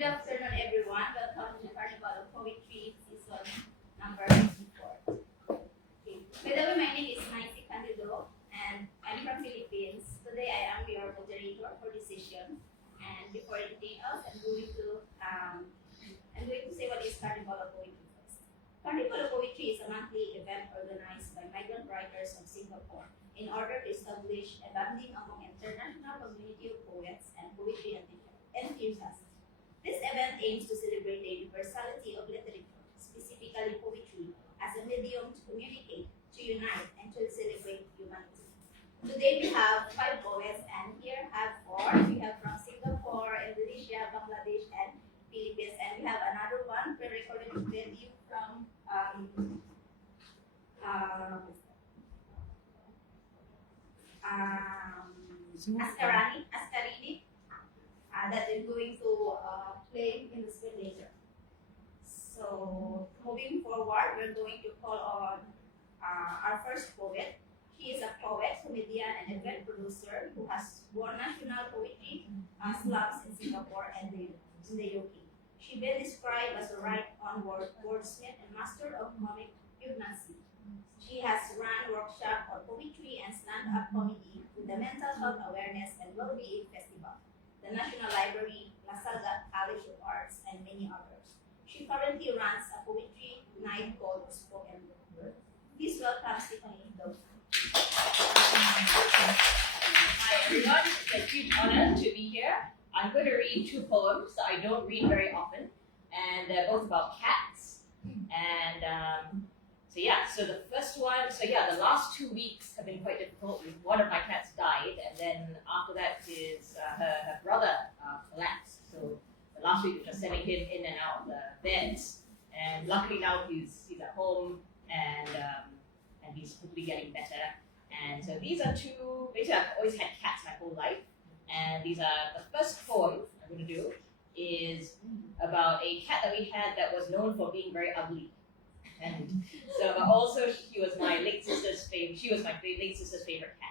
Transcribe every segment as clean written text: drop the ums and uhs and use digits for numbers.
Good afternoon, everyone. Welcome to Carnival of Poetry season number 54. Okay. By the way, my name is Candido, and I'm from Philippines. Today, I am your moderator for this session. And before anything else, I'm going to say what is Carnival of Poetry first. Carnival of Poetry is a monthly event organized by migrant writers of Singapore in order to establish a bonding among international community of poets and poetry enthusiasts. This event aims to celebrate the universality of literature, specifically poetry, as a medium to communicate, to unite, and to celebrate humanity. Today we have 5 poets, and here have 4. We have from Singapore, Indonesia, Bangladesh, and Philippines, and we have another one pre-recorded venue from Ascarini, that is going to play in the screen later. So, moving forward, we're going to call on our first poet. He is a poet, comedian, and event producer who has won national poetry slams in Singapore and in the UK. She been described as a right-on wordsmith and master of comic pugnancy. She has run workshops on poetry and stand-up comedy with the Mental Health Awareness and Wellbeing Festival, the National Library, La Salle College of Arts, and many others. She currently runs a poetry night called Spoken Word. Please welcome Stephanie Doe. Hi everyone, it's a huge honor to be here. I'm going to read 2 poems that I don't read very often, and they're both about cats. And so the first one, the last 2 weeks have been quite difficult. One of my cats died, and then after that her brother collapsed. So the last week we were just sending him in and out of the beds, and luckily now he's at home and he's hopefully getting better. And so these are 2. Basically, I've always had cats my whole life, and these are the first poem I'm going to do is about a cat that we had that was known for being very ugly. And so, but also she was my late sister's favorite. She was my late sister's favorite cat.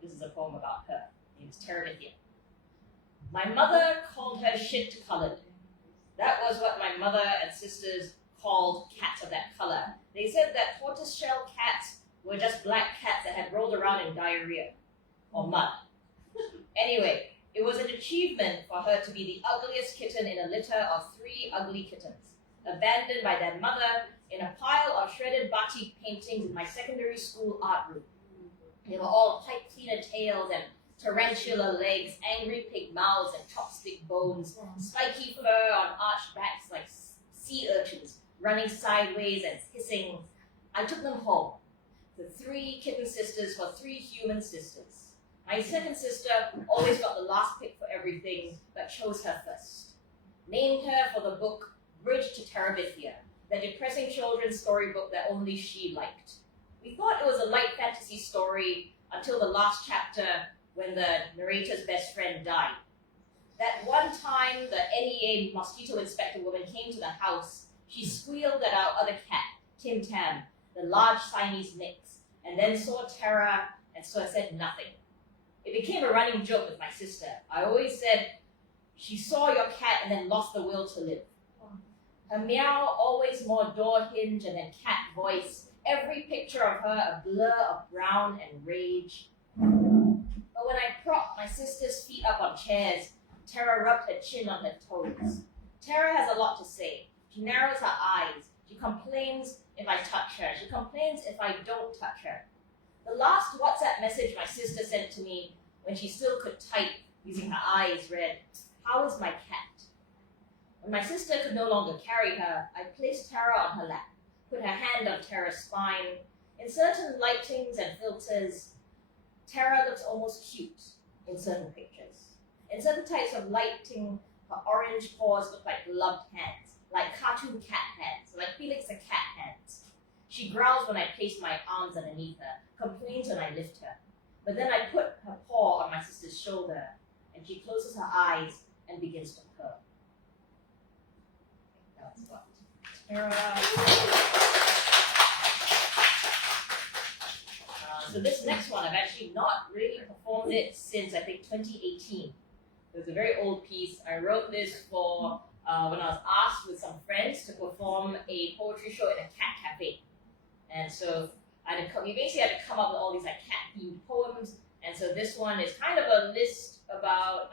This is a poem about her. Her name is Terabithia. My mother called her shit-colored. That was what my mother and sisters called cats of that color. They said that tortoiseshell cats were just black cats that had rolled around in diarrhea or mud. Anyway, it was an achievement for her to be the ugliest kitten in a litter of 3 ugly kittens, abandoned by their mother in a pile of shredded batik paintings in my secondary school art room. They were all pipe cleaner tails and tarantula legs, angry pig mouths and chopstick bones, spiky fur on arched backs like sea urchins, running sideways and hissing. I took them home. The 3 kitten sisters for 3 human sisters. My second sister always got the last pick for everything, but chose her first. Named her for the book Bridge to Terabithia, the depressing children's storybook that only she liked. We thought it was a light fantasy story until the last chapter when the narrator's best friend died. That one time the NEA mosquito inspector woman came to the house, she squealed at our other cat, Tim Tam, the large Siamese mix, and then saw terror and so I said nothing. It became a running joke with my sister. I always said, she saw your cat and then lost the will to live. Her meow, always more door hinge and then cat voice, every picture of her a blur of brown and rage. But when I propped my sister's feet up on chairs, Tara rubbed her chin on her toes. Tara has a lot to say. She narrows her eyes. She complains if I touch her. She complains if I don't touch her. The last WhatsApp message my sister sent to me when she still could type using her eyes read, "How is my cat?" When my sister could no longer carry her, I placed Tara on her lap, put her hand on Tara's spine. In certain lightings and filters, Tara looks almost cute in certain pictures. In certain types of lighting, her orange paws look like gloved hands, like cartoon cat hands, like Felix the cat hands. She growls when I place my arms underneath her, complains when I lift her. But then I put her paw on my sister's shoulder, and she closes her eyes and begins to purr. That's what Tara. So this next one, I've actually not really performed it since I think 2018. It was a very old piece. I wrote this for when I was asked with some friends to perform a poetry show in a cat cafe. And so we basically had to come up with all these like cat-themed poems. And so this one is kind of a list about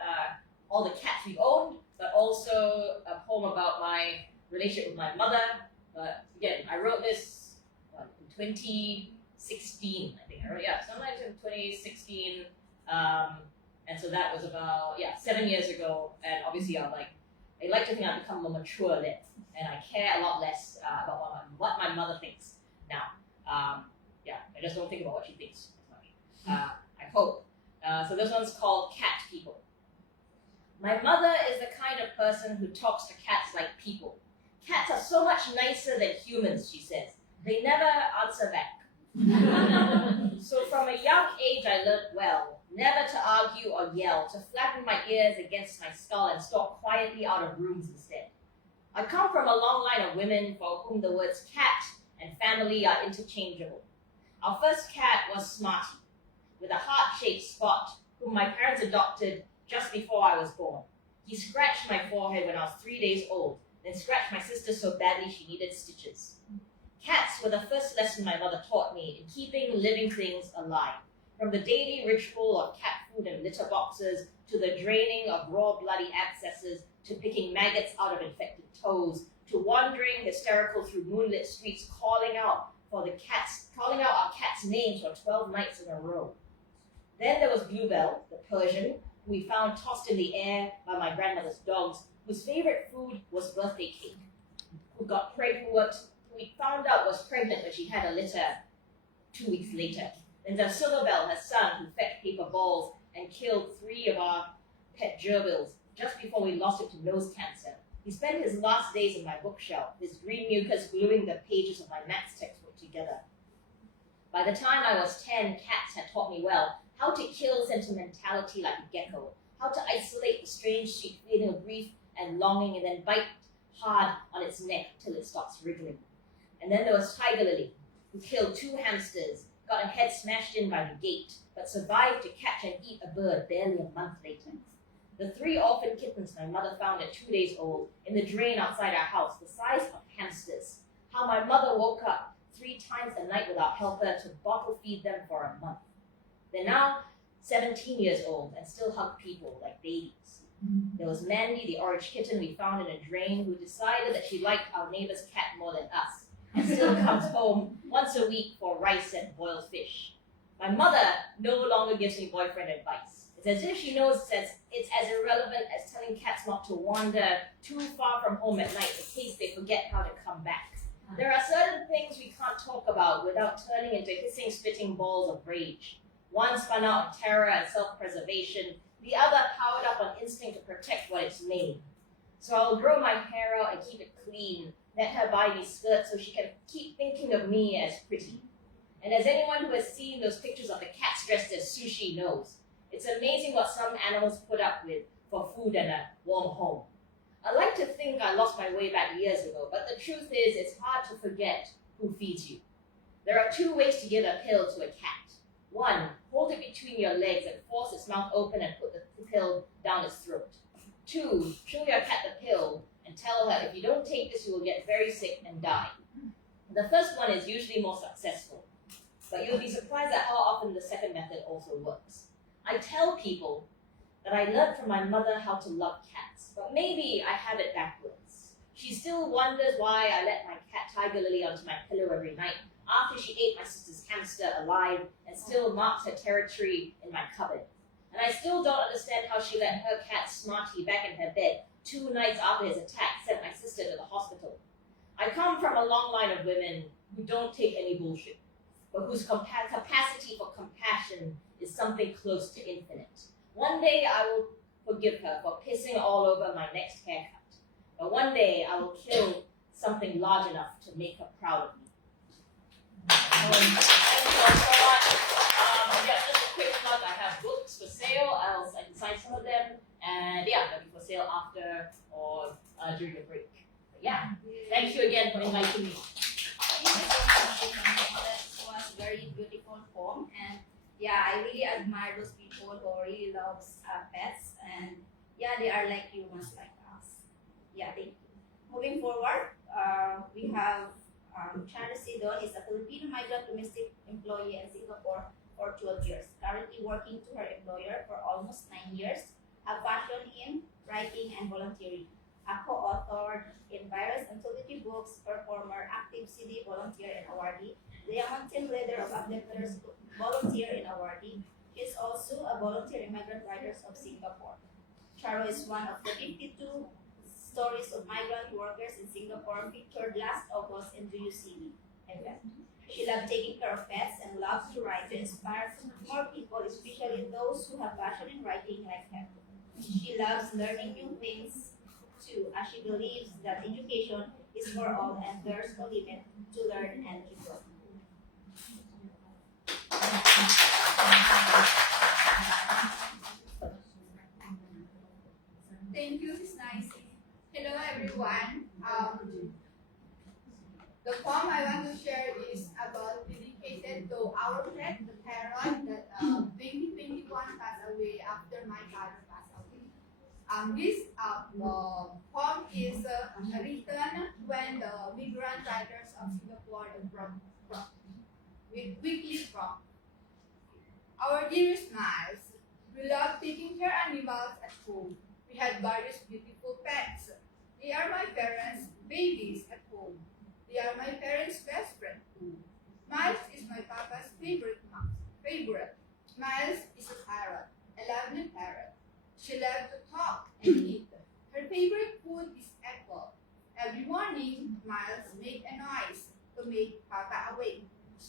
all the cats we owned, but also a poem about my relationship with my mother. But again, I wrote this in 2016, I think. Sometime in 2016. And so that was about 7 years ago. And obviously, I like to think I've become more mature then, and I care a lot less about what my mother thinks now. I just don't think about what she thinks as much. I hope. So this one's called Cat People. My mother is the kind of person who talks to cats like people. Cats are so much nicer than humans, she says. They never answer back. So from a young age, I learned well, never to argue or yell, to flatten my ears against my skull and stalk quietly out of rooms instead. I come from a long line of women for whom the words cat and family are interchangeable. Our first cat was Smarty, with a heart-shaped spot, whom my parents adopted just before I was born. He scratched my forehead when I was 3 days old, then scratched my sister so badly she needed stitches. Cats were the first lesson my mother taught me in keeping living things alive. From the daily ritual of cat food and litter boxes, to the draining of raw bloody abscesses, to picking maggots out of infected toes, to wandering hysterical through moonlit streets, calling out our cat's names for 12 nights in a row. Then there was Bluebell, the Persian, who we found tossed in the air by my grandmother's dogs, whose favorite food was birthday cake, who we found out was pregnant when she had a litter 2 weeks later. And then Silverbell, her son, who fed paper balls and killed 3 of our pet gerbils just before we lost him to nose cancer. He spent his last days in my bookshelf, his green mucus gluing the pages of my maths textbook together. By the time I was 10, cats had taught me well how to kill sentimentality like a gecko, how to isolate the strange sweet feeling of grief and longing, and then bite hard on its neck till it stops wriggling. And then there was Tiger Lily, who killed 2 hamsters, got a head smashed in by the gate, but survived to catch and eat a bird barely a month later. The 3 orphan kittens my mother found at 2 days old in the drain outside our house, the size of hamsters. How my mother woke up 3 times a night without helper to bottle feed them for a month. They're now 17 years old and still hug people like babies. There was Mandy, the orange kitten we found in a drain, who decided that she liked our neighbor's cat more than us, and still comes home once a week for rice and boiled fish. My mother no longer gives me boyfriend advice. It's as if she knows it's as irrelevant as telling cats not to wander too far from home at night in case they forget how to come back. There are certain things we can't talk about without turning into hissing, spitting balls of rage. One spun out of terror and self-preservation, the other powered up on instinct to protect what it's made. So I'll grow my hair out and keep it clean, let her buy me skirts so she can keep thinking of me as pretty. And as anyone who has seen those pictures of the cats dressed as sushi knows, it's amazing what some animals put up with for food and a warm home. I like to think I lost my way back years ago, but the truth is it's hard to forget who feeds you. There are 2 ways to give a pill to a cat. 1, hold it between your legs and force its mouth open and put the pill down its throat. 2, show your cat the pill and tell her if you don't take this you will get very sick and die. The first one is usually more successful, but you'll be surprised at how often the second method also works. I tell people that I learned from my mother how to love cats, but maybe I have it backwards. She still wonders why I let my cat Tiger Lily onto my pillow every night after she ate my sister's hamster alive and still marks her territory in my cupboard. And I still don't understand how she let her cat Smarty back in her bed 2 nights after his attack sent my sister to the hospital. I come from a long line of women who don't take any bullshit, but whose capacity for compassion is something close to infinite. One day I will forgive her for pissing all over my next haircut, but one day I will kill something large enough to make her proud of me. Thank you so much. Just a quick plug, I have books for sale. I can sign some of them, and they'll be for sale after or during the break. But thank you again for inviting me. Thank you so much. That was a very beautiful poem, and I really admire those people who really loves pets, and Yeah, they are like humans like us. Yeah, thank you. Moving forward, we have Charles Sidon is a Filipino migrant domestic employee in Singapore for 12 years, currently working to her employer for almost 9 years, a passion in writing and volunteering, a co-authored in various anthology books, performer, active CD volunteer and awardee, the Diamond Team Leader of Uplifters volunteer and awardee. She is also a volunteer immigrant writers of Singapore. Charo is one of the 52 stories of migrant workers in Singapore featured last August in Do You See Me event. She loves taking care of pets and loves to write to inspire more people, especially those who have passion in writing like her. She loves learning new things too, as she believes that education is for all and there's no limit to learn and to grow. Thank you, Ms. Nancy. Hello, everyone. The poem I want to share is about dedicated to our pet, the parrot, that 2021 passed away after my father passed away. This poem is written when the migrant writers of Singapore weekly from our dearest Miles. We love taking care of animals at home. We had various beautiful pets. They are my parents' babies at home. They are my parents' best friend too. Miles is my papa's favorite. Miles is a parrot, a lovely parrot. She loves to talk and eat. Her favorite food is apple. Every morning, Miles makes a noise to make Papa awake.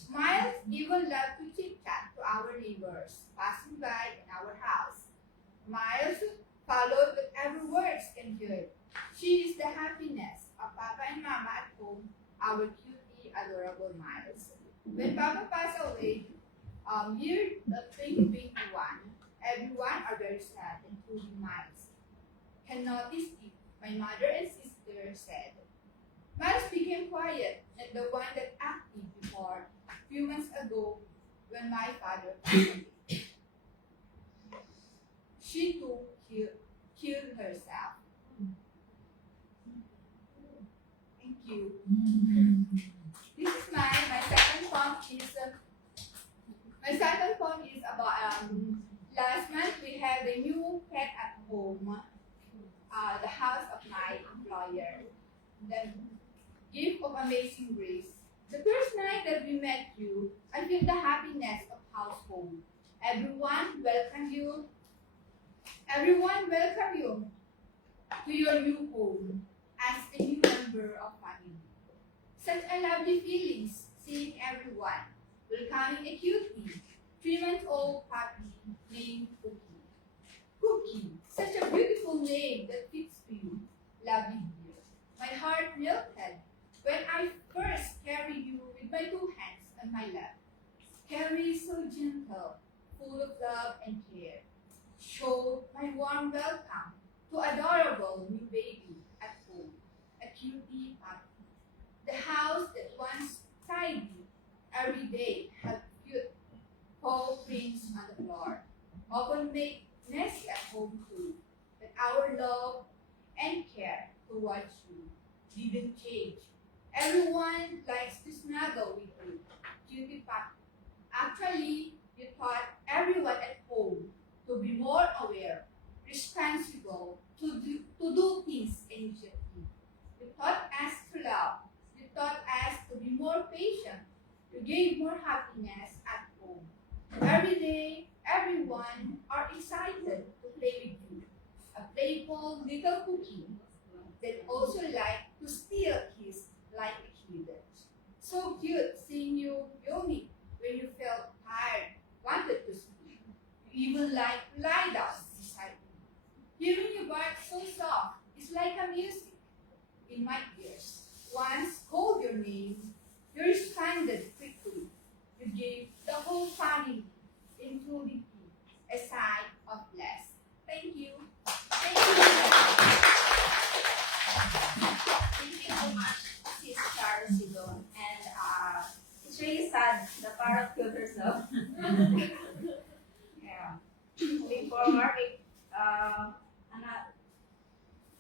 Miles even loves to chit-chat to our neighbors passing by in our house. Miles followed whatever words can hear. She is the happiness of Papa and Mama at home, our cutie, adorable Miles. When Papa passed away, year 2021, everyone are very sad, including Miles. Can notice it, my mother and sister said. Miles became quiet and the one that acted before a few months ago when my father passed away. She too killed herself. Thank you. This is my second poem is about last month we had a new pet at home, the house of my employer, the gift of amazing grace. The first night that we met you, I feel the happiness of household. Everyone welcome you to your new home as a new member of family. Such a lovely feelings seeing everyone welcoming a cutie, 3-month-old puppy named Cookie. Cookie, such a beautiful name that fits to you, lovely dear. My heart melted when I first carried you with my 2 hands on my lap. Carry so gentle, full of love and care. Show my warm welcome to adorable new baby at home, a cutie puppy. The house that once tidy every day had cute paw prints on the floor. Often make nest at home too. But our love and care towards you didn't change. Everyone likes to snuggle with you, cutie puppy. Actually, you taught everyone at home to be more aware, responsible, to do things initiative. You taught us to love. You taught us to be more patient. You gave more happiness at home. Every day, everyone are excited to play with you. A playful little cookie that also like to steal kiss like a kid. So cute seeing you yawning when you felt tired, wanted to sleep. You even like to lie down beside me. Hearing you bark so soft is like a music in my ears. Once called your name, you responded quickly. You gave the whole family, including me, a sigh of bless. Thank you. Thank you. Thank you so much, Sis Charles Sidon. And it's really sad the parrot killed herself. Yeah. Moving forward,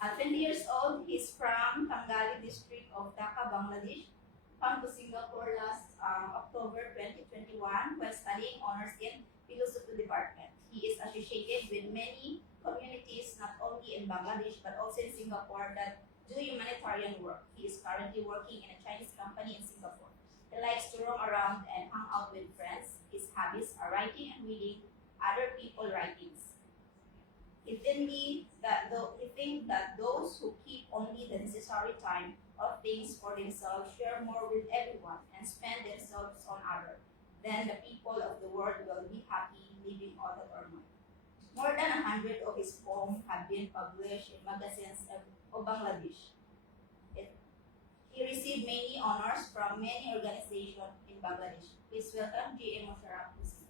At 20 years old, he's from Tangali district of Dhaka, Bangladesh. Come to Singapore last October 2021 while studying honors in philosophy department. He is associated with many communities not only in Bangladesh but also in Singapore that do humanitarian work. He is currently working in a Chinese company in Singapore. He likes to roam around and hang out with friends. His hobbies are writing and reading other people's writings. He thinks that those who keep only the necessary time of things for themselves share more with everyone and spend themselves on others. Then the people of the world will be happy living all the turmoil. More than 100 of his poems have been published in magazines of Bangladesh. He received many honors from many organizations in Bangladesh. Please welcome G.M. Musharraf Hussain.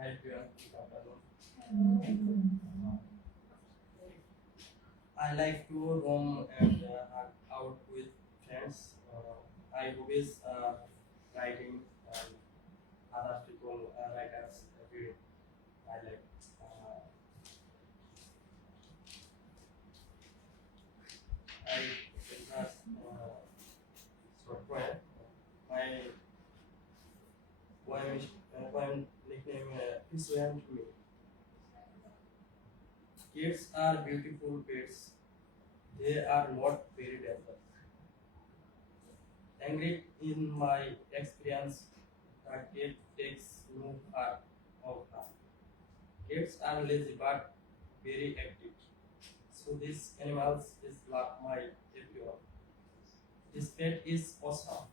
Hi everyone, good afternoon. I like to roam and hang out with friends. I always writing and other people writers reading. I like. I interest short poem. My poem nickname is When to Me. Kids are beautiful pets. They are not very dangerous. Angry in my experience, the cat takes no part of her. Cats are lazy but very active. So this animals is like my everyone. This pet is awesome.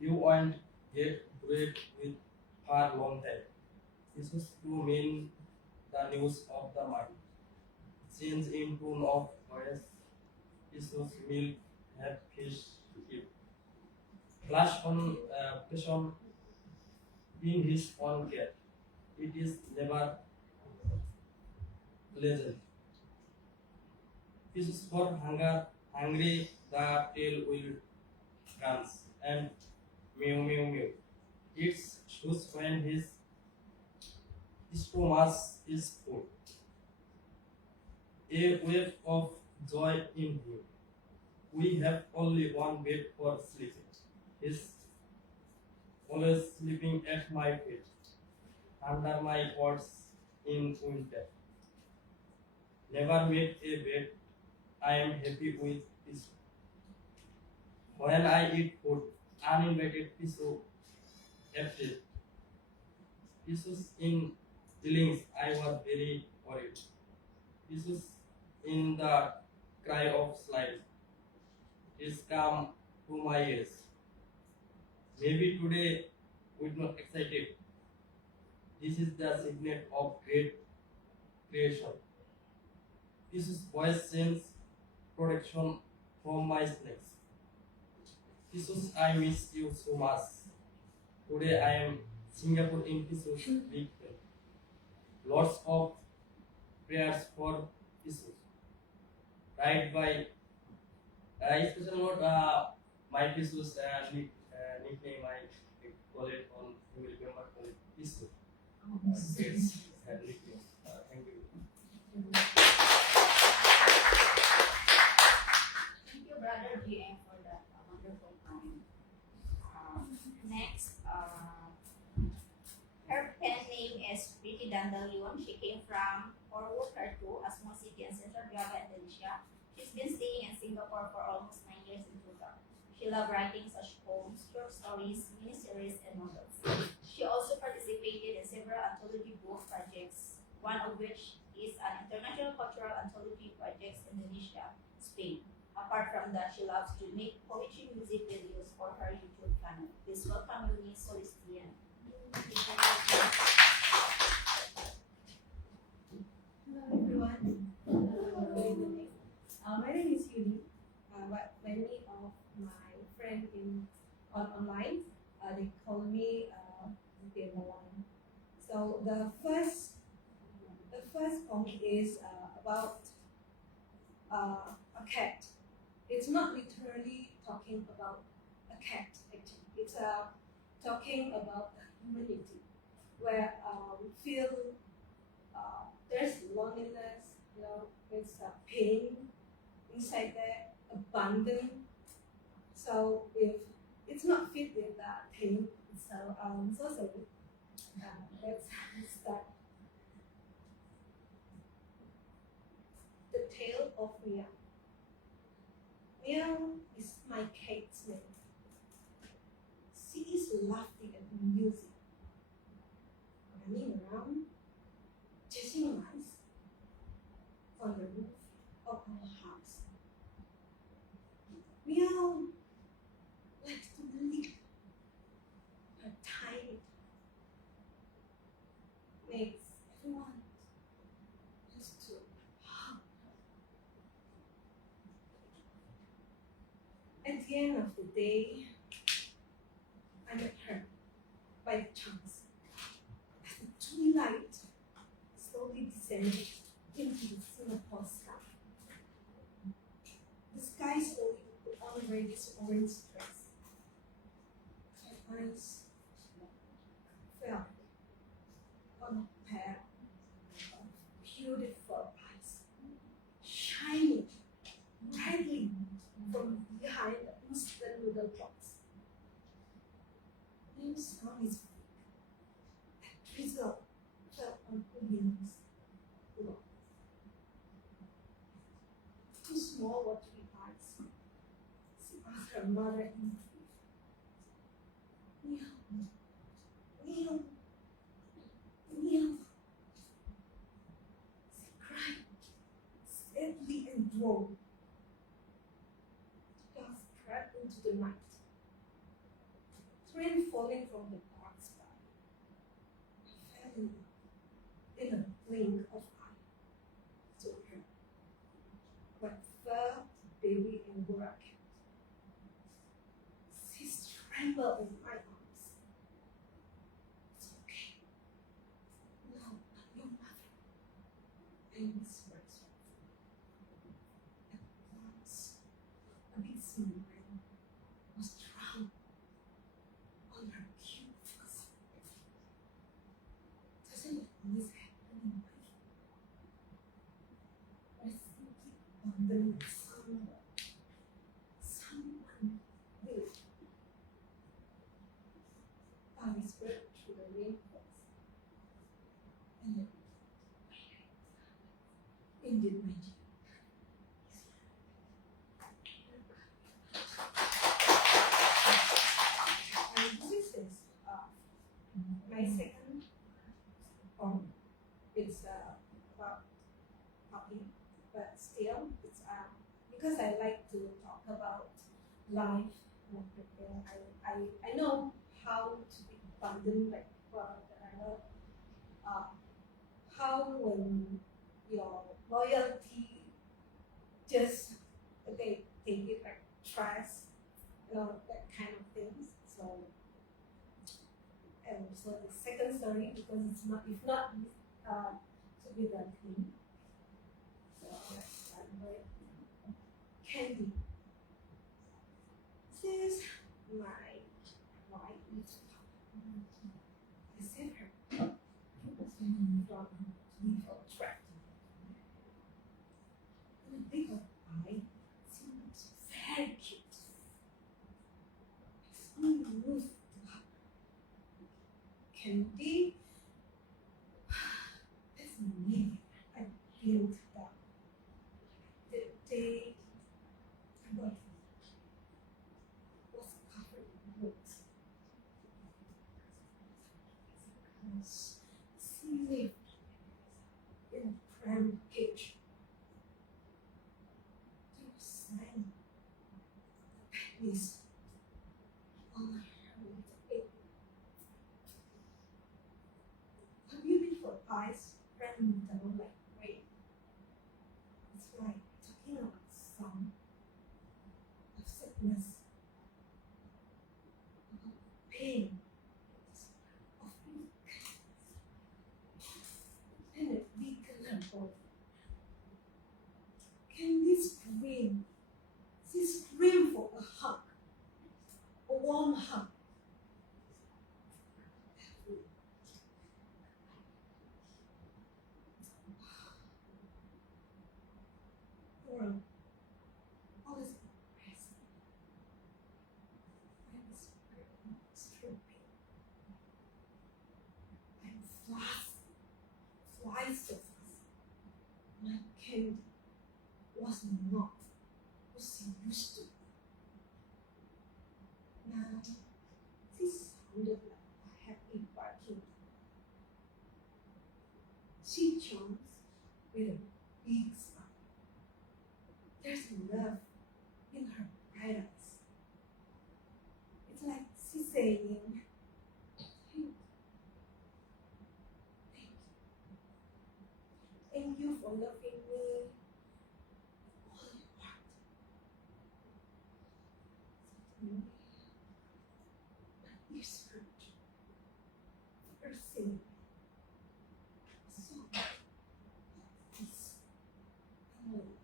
You won't get great with her long hair. This is to mean the news of the mind. Change in tone of voice. Jesus milk have fish keep. Passion in his own care. It is never legend. Jesus for hungry the tail will dance and mew mew mew. It shows when his stomach is full. A wave of joy in him. We have only one bed for sleeping. He's always sleeping at my feet, under my pots in winter. Never made a bed. I am happy with this. When I eat food, uninvited tissue appears. Tissues in feelings, I was very worried. Tissues in the cry of slide. Is come to my ears. Maybe today we're not excited. This is the signet of great creation. This is voice sense protection from my snakes. This is I miss you so much. Today I am Singapore in Tissues big friend. Lots of prayers for Tissues. Right by special note, my Tissues nickname I call it on you will remember call it Tissues. It's nickname. Thank you. Thank you, Brother GM, for that wonderful poem. Next, her pen name is Pretty Dandelion. She came from Orwood, Tartu, a small city in Central Java, Indonesia. She's been staying in Singapore for almost 9 years in total. She loves writing such poems, short stories, miniseries, and novels. She also participated in several anthology book projects, one of which is an international cultural anthology project in Indonesia, Spain. Apart from that, she loves to make poetry music videos for her YouTube channel. Please welcome Yuni Solistian. Hello everyone. Very good day. My name is Yuni. But many of my friends online, they call me Demawan. So the first poem is about a cat. It's not literally talking about a cat. Actually, it's talking about humanity, where we feel there's loneliness, there's pain inside there, abandon. So if it's not fit with that pain, so so sorry. Let's start. The tale of Mia. Mia is my cat's name. She is laughing at music, running around, chasing mice on the roof of our house. Meow likes to lick her tiny makes everyone just to hug her. At the end of the day, I met her by chance. As the twilight slowly descended into the Singapore sky. The sky slowly put on Reggie's orange dress. Her eyes fell on a pair of beautiful eyes, shining brightly from behind the instant noodle box. Then saw his feet. A drizzle fell on William's floor. Two small watery eyes. She asked her mother in grief, Neil, Neil, Neil. She cried sadly and drove. Dust spread into the night. Rain falling from the dark sky. I fell in love in a blink of eye. To her, but fell baby in work. She trembled in my arms. It's okay. No, I'm your mother. I whispered softly. At once, a big smile was drowned on her cute face. Doesn't it always happen in life? I simply abandoned someone. Someone will. I whispered through the rainforest. And then, indeed, my dear. And this is my second poem. It's about talking, but still, it's because I like to talk about life. I know how to be abundant, like how when your loyalty just they take it like trash, that kind of things. So, and so the second story, because it's not, if not, to be that clean. So let's start with Candy. This is my white little pup. I saved her from evil threat. In a bigger eye, she looks very cute. It's only roof to hug. Candy, this name I built that the day I got was covered in roots. Because she lived in a cramped cage. There was sign of badness on her little egg. Her beautiful eyes ran down like rain. It's like talking about some of sickness, about pain, of weakness, and it weakened her body. Candy screamed. She screamed for a hug, a warm hug. chunks with a big smile. There's love in her bright eyes. It's like she's saying, thank you for loving me all you want. Suddenly, my ears hurt for saying so peace and love.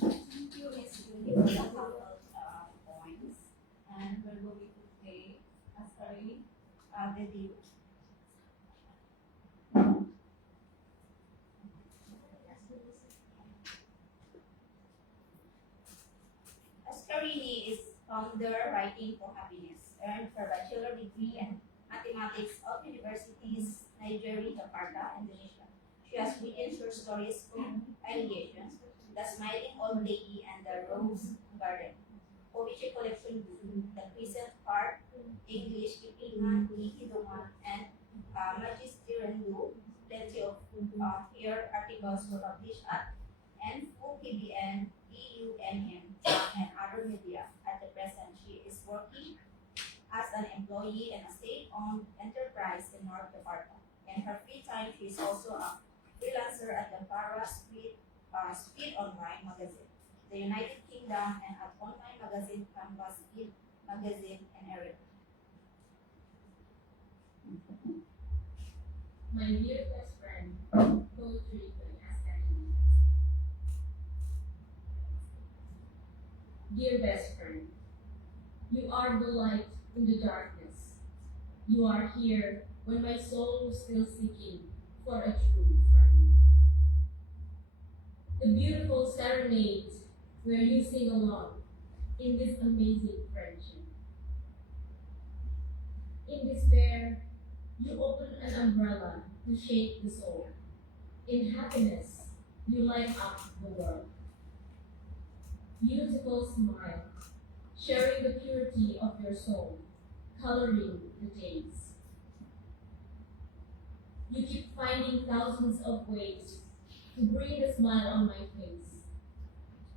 Thank you, Miss Julie, for the couple points. And we're going to play the debut. Ascarini is founder writing for happiness, earned her bachelor degree in mathematics of Universities Nigeria, Jakarta, Indonesia. She has written short stories from allegations, The Smiling Old Lady and the Rose Garden, poetry collection book, The Crescent Heart, English, Kiplingan, Hidungan, and Magisterendu. Plenty of here articles were published at NFU, PBN, DUNM, and other media. At the present, she is working as an employee in a state-owned enterprise in North Jakarta. In her free time, she is also a freelancer at the Speed Online magazine, the United Kingdom, and at online magazine Canvas Speed magazine in Arabic. My dear best friend, poetry by Ascari. Dear best friend, you are the light in the darkness. You are here when my soul was still seeking for a true friend. The beautiful serenade where you sing along in this amazing friendship. In despair, you open an umbrella to shake the soul. In happiness, you light up the world. Beautiful smile, sharing the purity of your soul, coloring the days. You keep finding thousands of ways to bring a smile on my face.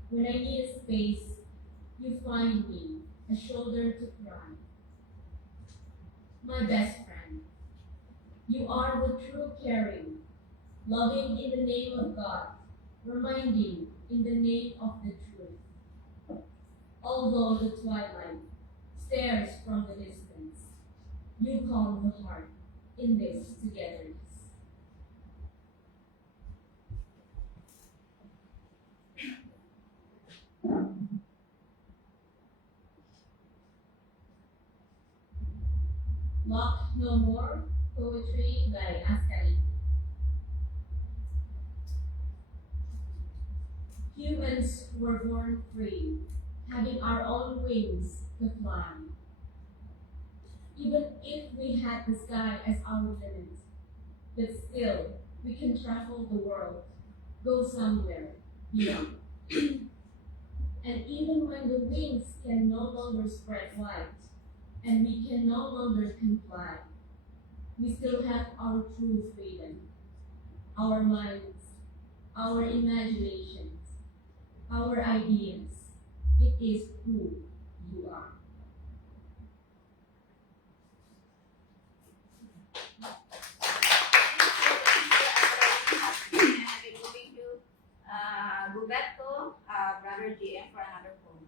When I need a space, you find me a shoulder to cry. My best friend, you are the true caring, loving in the name of God, reminding in the name of the truth. Although the twilight stares from the distance, you calm the heart in this togetherness. Lock No More, poetry by Ascari. Humans were born free, having our own wings to fly. Even if we had the sky as our limit, but still we can travel the world, go somewhere beyond. And even when the wings can no longer spread wide, and we can no longer comply, we still have our true freedom, our minds, our imaginations, our ideas. It is who you are. And we're going to go back to Brother GM for another poem.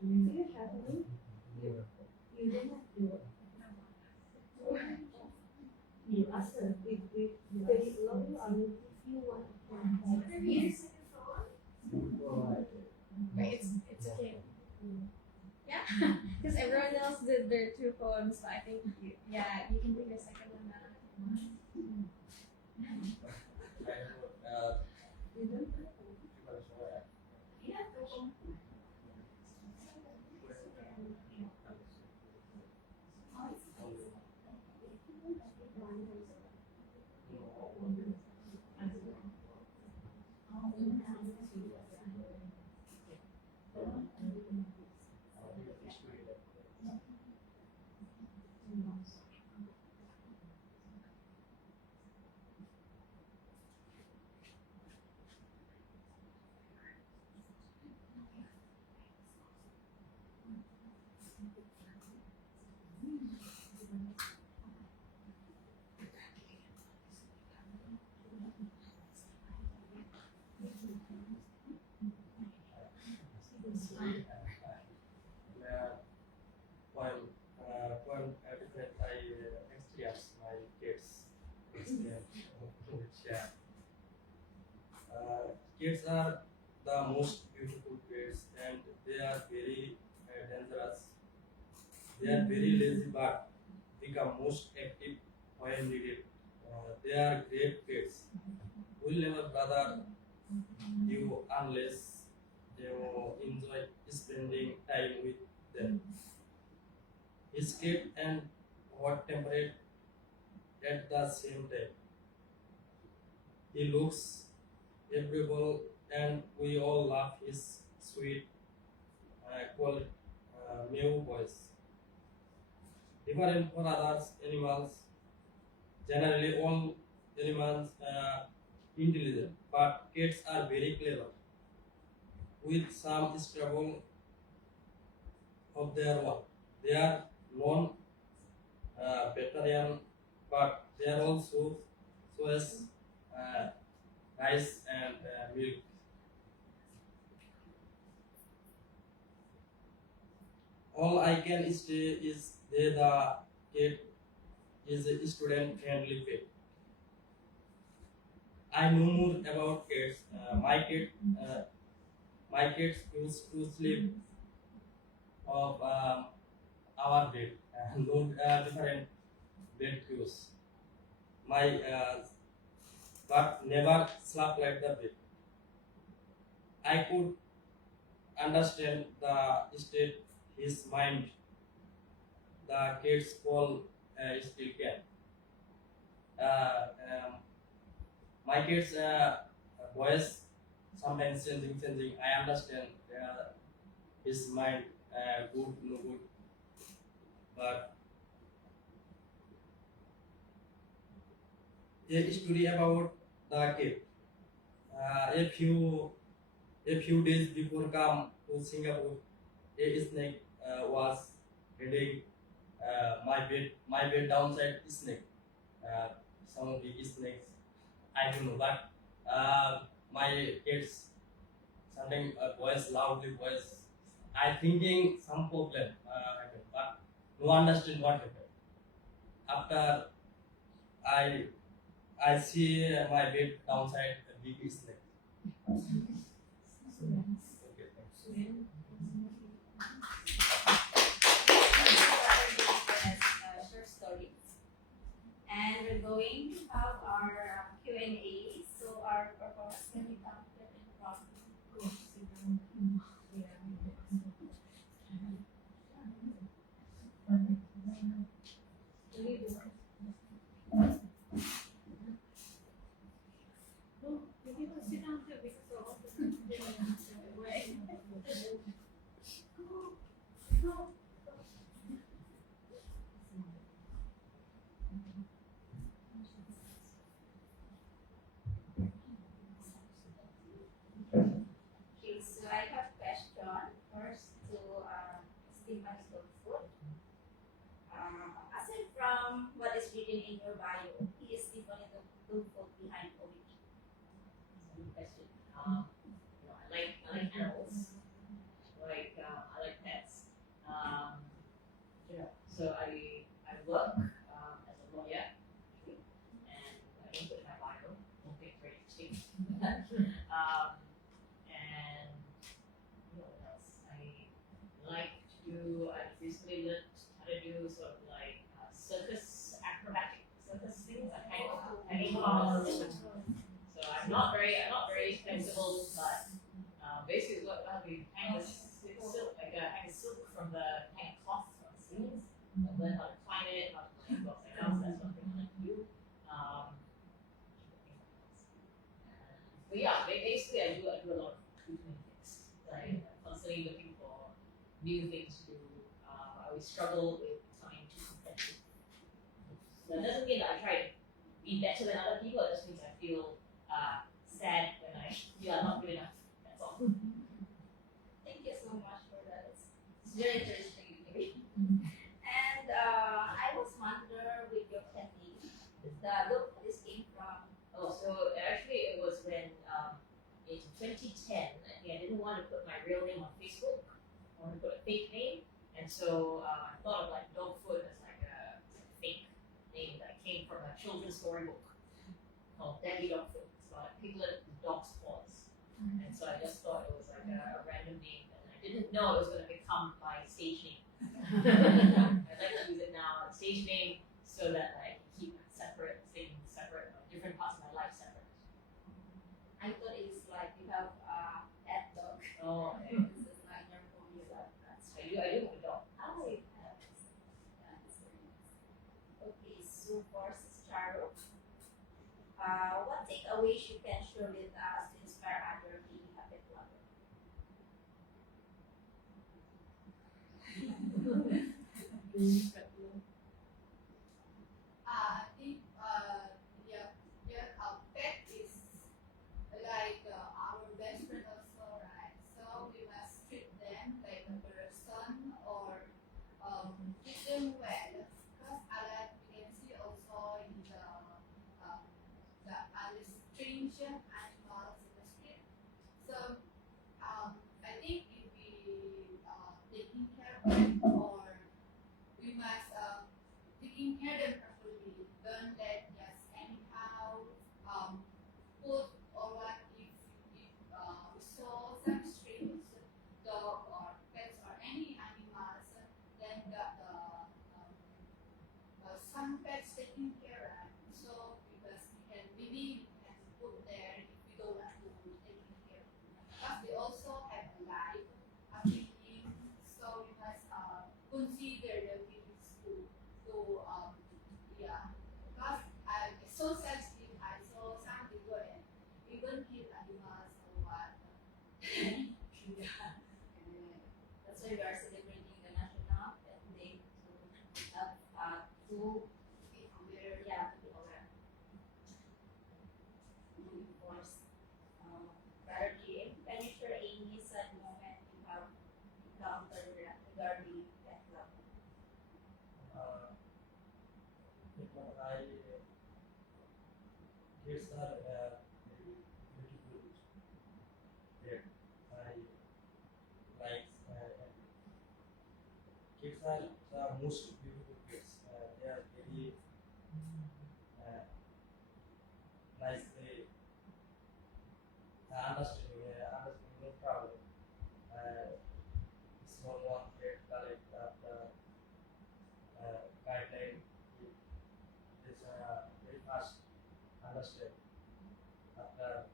Do you have any? You don't have to. You ask her if they love you, I will give you one. But it's okay. Yeah, because everyone else did their two poems, so I think you can bring the second one now. You don't have kids are the most beautiful pets and they are very dangerous. They are very lazy but become most active when needed. They are great pets. Will never bother you unless you enjoy spending time with them. Escape and hot temperate at the same time. He looks adorable and we all love his sweet meow voice. Different for others animals. Generally, all animals intelligent, but cats are very clever. With some struggle of their own, they are non vegetarian, but they are also so as uh, rice and milk. All I can say is they the cat is a student friendly pet. I know more about cats. My kids used to sleep of our bed and no different bed cues. My but never slept like the bed. I could understand the state his mind. The kids call still can. Uh, um, my kids voice sometimes changing. I understand his mind good no good, but a story about the kid. A few days before come to Singapore, a snake was heading my bed downside snake. Some big snakes. I don't know, but my kids something voice loudly voice. I thinking some problem happened, but no understand what happened. After I I see my bed downside a big snake. Okay, thanks. Short stories. And we're going to have our Q&A. So our performance can be counted in from Okay, so I have question first to Stephen Stonefoot. Aside from what is written in your bio, he is Stephen Stonefoot behind OBG. Good question. I like animals. I like pets. So I work as a lawyer, actually, and I don't put in my bio. Don't think it's very interesting. And what else? I basically learned how to do sort of like circus things, like hanging cars. So I'm not very flexible, but basically what we hang the silk, hang silk from the hang cloth from the ceilings, and learn how to climb it, how to hang upside down. So that's one thing I like to do. But yeah, basically I do a lot of doing things. Like I'm constantly looking for new things to do. I always struggle with becoming too competitive. So it doesn't mean that I try to be better than other people. It just means I feel sad when I feel I'm not good enough. That's all. Thank you so much for that. It's very interesting. And I was wonder with your pen name, the look this came from. Oh, so actually it was when in 2010, I didn't want to put my real name on Facebook. I wanted to put a fake name, and so I thought of like Dogfoot as like a fake name that came from a children's storybook called Daddy Dogfoot. It's about a piglet with dog's paws. and so I just thought it was like a random name, and I didn't know it was going to become my stage name. I'd like to use it now as stage name so that I can keep separate things separate, different parts of my life separate. I thought it's like you have a pet dog. Oh, okay. This is like your formula. That's I do have a dog. Oh, you have. That's very nice. Okay, so for Charo, what takeaways you can share with us to inspire others to be a pet lover? I think yeah, a pet is like our best friend also, right? So we must treat them like a person or treat them well. Because we can see also in the other strange animals in the street. So I think if we taking care of it or we must taking care of them properly. Don't let just anyhow put or what if we saw some strange dog or pets or any animals, then some pets taking care of. So because we can put there if we don't want to taking care. Because they also have a life, a feeling. So we must consider the feelings too. So yeah, because I'm so sensitive. I saw some people and even kill animals or what. Yeah. That's why we are celebrating the National Pet Day to have two Be aware. yeah to be aware. Of course, Brother Jim, can you share any sad moment you have encountered regarding pet love? I kids are very beautiful. Pet. I like kids are the most beautiful kids. They are very uh, nicely understanding no problem. Small one get collect the guideline. It is very fast understand. After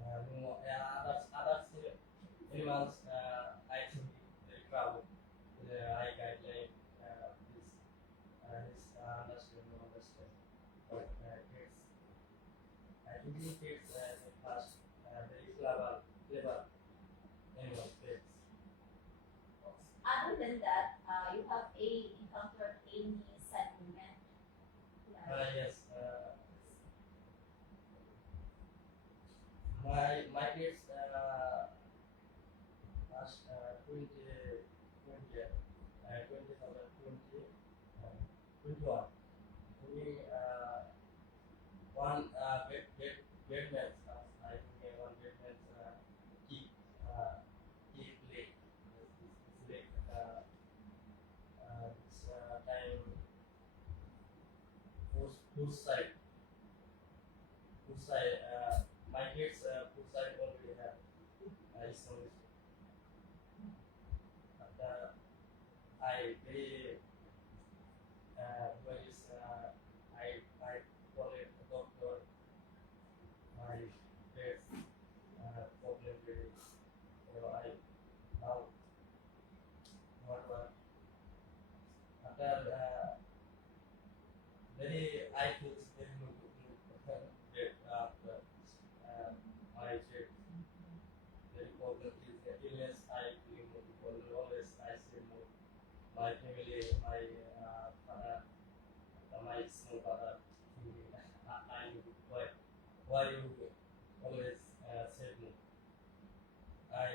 no, others animals I think they travel. The I guideline is understand no understand. But kids, I think the kids they fast very clever animals kids. Other than that, you have encountered any sad moment? Yes. My kids last 21. We one bedman. I think one bedman keep keep late. It's late. It's time food side. Food side. My kids food side already have. So I very very I call it a doctor. My kids problem very. So I now what after very I feel very good after my check very problem is the illness I feel more always I say more my family my father my small brother I why you always save me I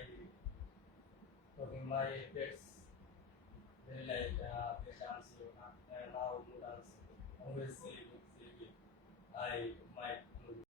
talking my pets very like they dance now no dance always sleeping I